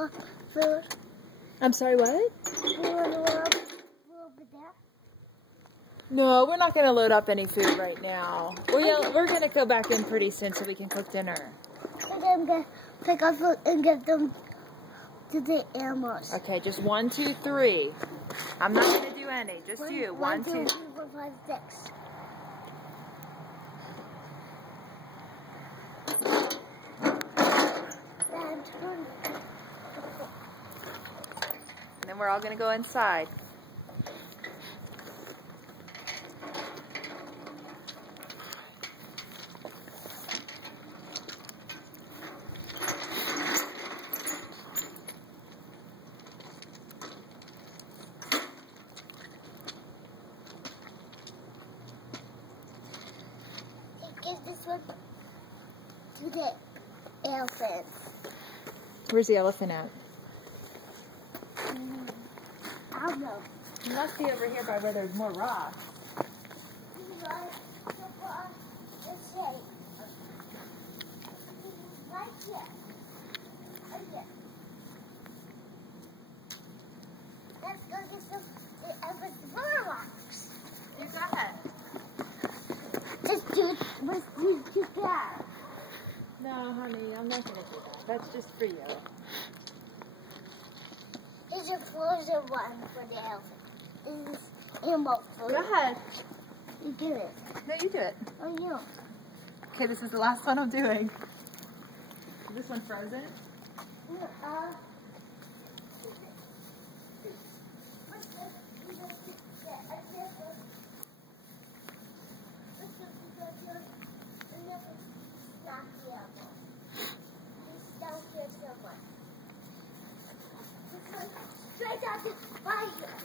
more food? I'm sorry, what? You want to load over there? No, we're not going to load up any food right now. We're going to go back in pretty soon so we can cook dinner. I'm going to pick up food and give them to the animals. Okay, just 1, 2, 3. I'm not going to do any. Just you. 1, 2. 1, 2, 3, 4, 5, 6. And then we're all going to go inside. Give this one to the elephant. Where's the elephant at? I don't know. He must be over here by where there's more rocks. Right here. Right here. Let's go get the elephant's more rocks. You go ahead. Let's do that. No, honey, I'm not going to do that. That's just for you. Here's a closer one for the elephant. This is animal food. Go ahead. You do it. No, you do it. Oh, you. Okay, this is the last one I'm doing. Is this one frozen? Straight out this right here.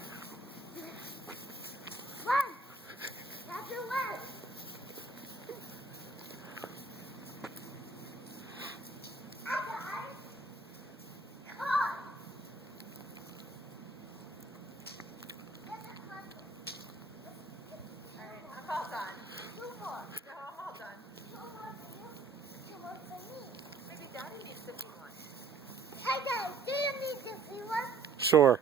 Run! That's your leg. All done. Two more. They're all done. Two more for you. Two more for me. Maybe Daddy needs to do one. Hey, Dad, do you need to see one? Sure.